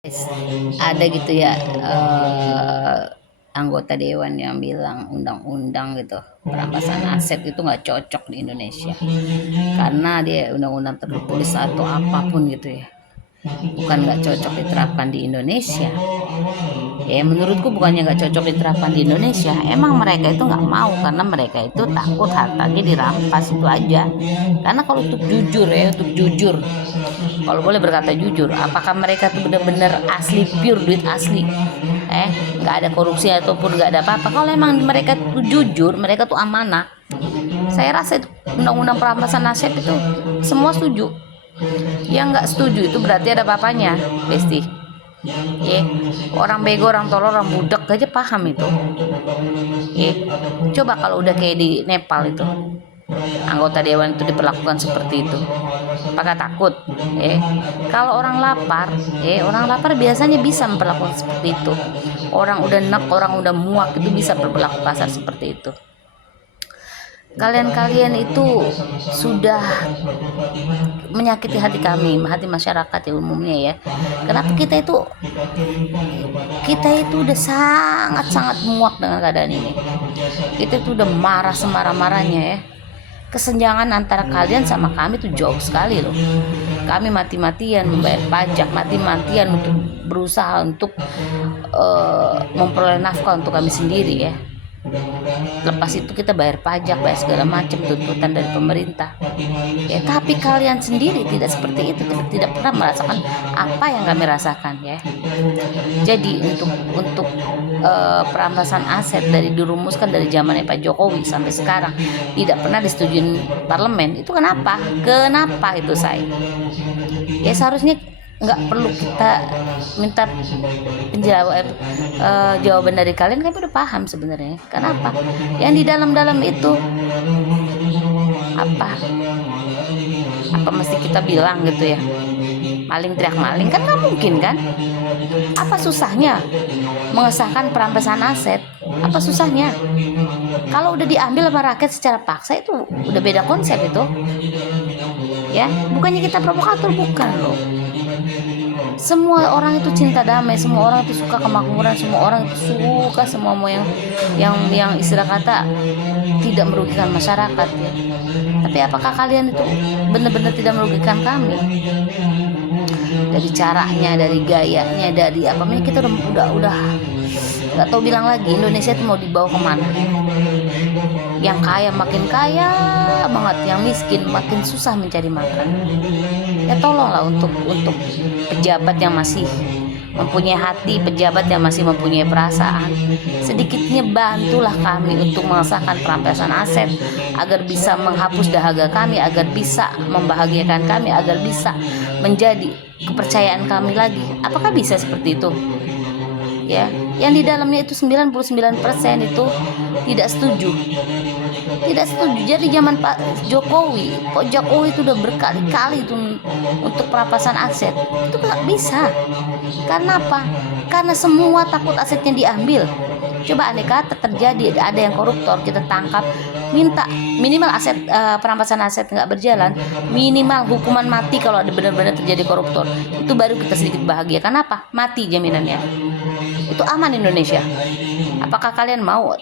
Ada gitu ya, anggota dewan yang bilang undang-undang gitu perampasan aset itu nggak cocok di Indonesia karena dia undang-undang tertulis atau apapun gitu ya, bukan nggak cocok diterapkan di Indonesia. Ya menurutku bukannya nggak cocok diterapkan di Indonesia, emang mereka itu nggak mau karena mereka itu takut hartanya dirampas, itu aja. Karena kalau untuk jujur ya, untuk jujur, kalau boleh berkata jujur, apakah mereka tuh benar-benar asli pure duit asli, nggak ada korupsi ataupun nggak ada apa-apa? Kalau emang mereka tuh jujur, mereka tuh amanah, saya rasa itu undang-undang perampasan aset itu semua setuju. Yang nggak setuju itu berarti ada papanya, Besti. Ya, orang bego, orang tolol, orang budak aja paham itu. Ya, coba kalau udah kayak di Nepal itu, anggota dewan itu diperlakukan seperti itu, apakah takut? Kalau orang lapar, orang lapar biasanya bisa memperlakukan seperti itu. Orang udah enak, orang udah muak itu bisa berperilaku kasar seperti itu. Kalian itu sudah menyakiti hati kami, hati masyarakat ya umumnya ya. Kenapa kita itu udah sangat muak dengan keadaan ini. Kita itu udah marah semarah-marahnya ya. Kesenjangan antara kalian sama kami tuh jauh sekali loh. Kami mati-matian membayar pajak, mati-matian untuk berusaha untuk memperoleh nafkah untuk kami sendiri ya. Lepas itu kita bayar pajak, bayar segala macam tuntutan dari pemerintah. Ya, tapi kalian sendiri tidak seperti itu, tidak pernah merasakan apa yang kami rasakan ya. Jadi untuk perampasan aset dari dirumuskan dari zamannya Pak Jokowi sampai sekarang tidak pernah disetujui parlemen. Itu kenapa? Kenapa itu saya? Ya seharusnya nggak perlu kita minta jawaban dari kalian, kan udah paham sebenarnya. Kenapa? Yang di dalam itu apa mesti kita bilang gitu ya, maling teriak maling, kan nggak mungkin kan? Apa susahnya mengesahkan perampasan aset? Apa susahnya? Kalau udah diambil sama rakyat secara paksa itu udah beda konsep itu ya. Bukannya kita provokator, bukan loh. Semua orang itu cinta damai, semua orang itu suka kemakmuran, semua orang itu suka semua mau yang istilah kata tidak merugikan masyarakat ya. Tapi apakah kalian itu benar-benar tidak merugikan kami? Dari caranya, dari gayanya, dari apa namanya, kita udah nggak tahu bilang lagi. Indonesia itu mau dibawa kemana? Yang kaya makin kaya banget, yang miskin makin susah mencari makan. Ya tolonglah untuk pejabat yang masih mempunyai hati, pejabat yang masih mempunyai perasaan, sedikitnya bantulah kami untuk mengesahkan perampasan aset agar bisa menghapus dahaga kami, agar bisa membahagiakan kami, agar bisa menjadi kepercayaan kami lagi. Apakah bisa seperti itu? Ya, yang di dalamnya itu 99% itu tidak setuju. Jadi zaman Pak Jokowi itu udah berkali-kali itu untuk perampasan aset itu nggak bisa. Karena apa? Karena semua takut asetnya diambil. Coba andai kata terjadi ada yang koruptor, kita tangkap, minta minimal aset perampasan aset nggak berjalan, minimal hukuman mati kalau ada benar-benar terjadi koruptor. Itu baru kita sedikit bahagia. Kenapa? Mati jaminannya. Itu aman Indonesia. Apakah kalian mau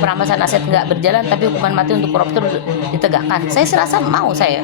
perampasan aset nggak berjalan tapi hukuman mati untuk koruptor ditegakkan? Saya serasa mau saya.